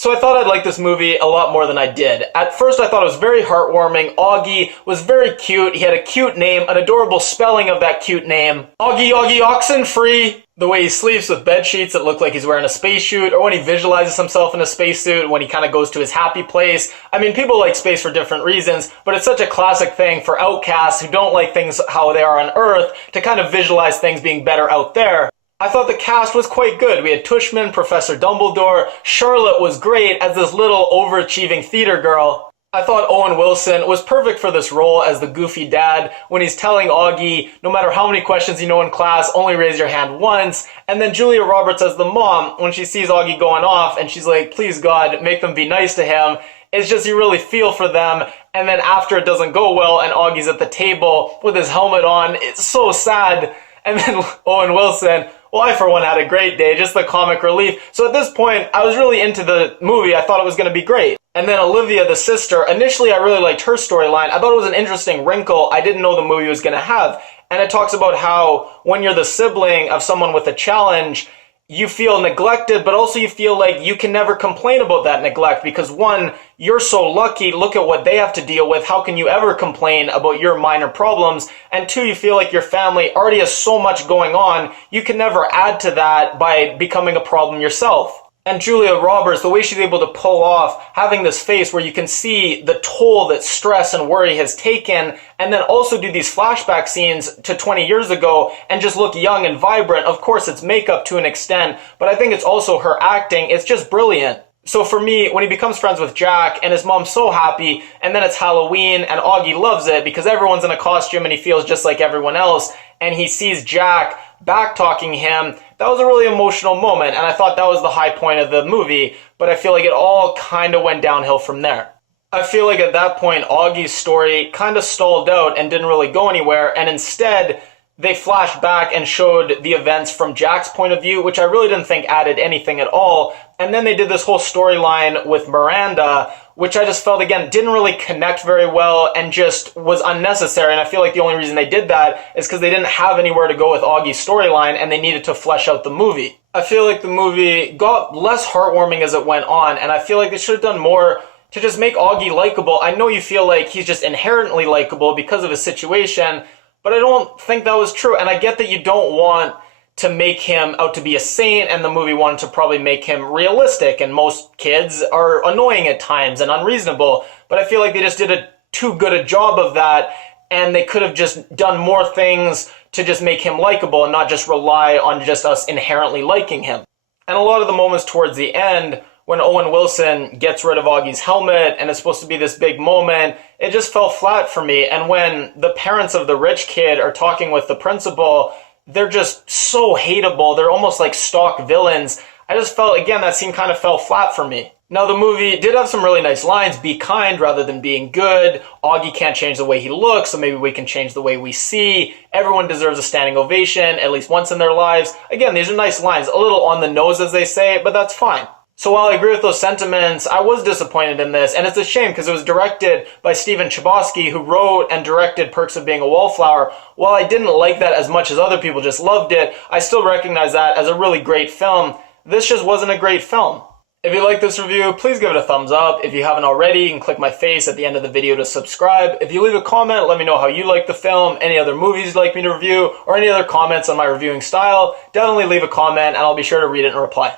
So I thought I'd like this movie a lot more than I did. At first I thought it was very heartwarming. Augie was very cute. He had a cute name, an adorable spelling of that cute name. Augie, Augie, Oxenfree. The way he sleeps with bed sheets that look like he's wearing a spacesuit, or when he visualizes himself in a spacesuit, when he kind of goes to his happy place. I mean, people like space for different reasons, but it's such a classic thing for outcasts who don't like things how they are on Earth to kind of visualize things being better out there. I thought the cast was quite good. We had Tushman, Professor Dumbledore. Charlotte was great as this little overachieving theater girl. I thought Owen Wilson was perfect for this role as the goofy dad when he's telling Augie, no matter how many questions you know in class, only raise your hand once. And then Julia Roberts as the mom, when she sees Augie going off and she's like, please God, make them be nice to him. It's just you really feel for them. And then after it doesn't go well and Augie's at the table with his helmet on, it's so sad. And then Owen Wilson, well, I for one had a great day, just the comic relief. So at this point, I was really into the movie. I thought it was going to be great. And then Olivia, the sister, initially I really liked her storyline. I thought it was an interesting wrinkle I didn't know the movie was going to have. And it talks about how when you're the sibling of someone with a challenge, you feel neglected, but also you feel like you can never complain about that neglect because one, you're so lucky, look at what they have to deal with, how can you ever complain about your minor problems? And two, you feel like your family already has so much going on, you can never add to that by becoming a problem yourself. And Julia Roberts, the way she's able to pull off having this face where you can see the toll that stress and worry has taken, and then also do these flashback scenes to 20 years ago and just look young and vibrant. Of course, it's makeup to an extent, but I think it's also her acting. It's just brilliant. So for me, when he becomes friends with Jack and his mom's so happy, and then it's Halloween and Augie loves it because everyone's in a costume and he feels just like everyone else, and he sees Jack back-talking him, that was a really emotional moment, and I thought that was the high point of the movie, but I feel like it all kind of went downhill from there. I feel like at that point, Augie's story kind of stalled out and didn't really go anywhere, and instead, they flashed back and showed the events from Jack's point of view, which I really didn't think added anything at all, and then they did this whole storyline with Miranda, which I just felt, again, didn't really connect very well and just was unnecessary. And I feel like the only reason they did that is because they didn't have anywhere to go with Augie's storyline and they needed to flesh out the movie. I feel like the movie got less heartwarming as it went on, and I feel like they should have done more to just make Augie likable. I know you feel like he's just inherently likable because of his situation, but I don't think that was true. And I get that you don't want to make him out to be a saint, and the movie wanted to probably make him realistic, and most kids are annoying at times and unreasonable, but I feel like they just did too good a job of that, and they could have just done more things to just make him likable and not just rely on just us inherently liking him. And a lot of the moments towards the end, when Owen Wilson gets rid of Augie's helmet and it's supposed to be this big moment, it just fell flat for me. And when the parents of the rich kid are talking with the principal, they're just so hateable. They're almost like stock villains. I just felt, again, that scene kind of fell flat for me. Now, the movie did have some really nice lines. Be kind rather than being good. Augie can't change the way he looks, so maybe we can change the way we see. Everyone deserves a standing ovation at least once in their lives. Again, these are nice lines. A little on the nose, as they say, but that's fine. So while I agree with those sentiments, I was disappointed in this, and it's a shame because it was directed by Stephen Chbosky, who wrote and directed Perks of Being a Wallflower. While I didn't like that as much as other people just loved it, I still recognize that as a really great film. This just wasn't a great film. If you like this review, please give it a thumbs up. If you haven't already, you can click my face at the end of the video to subscribe. If you leave a comment, let me know how you like the film, any other movies you'd like me to review, or any other comments on my reviewing style. Definitely leave a comment and I'll be sure to read it and reply.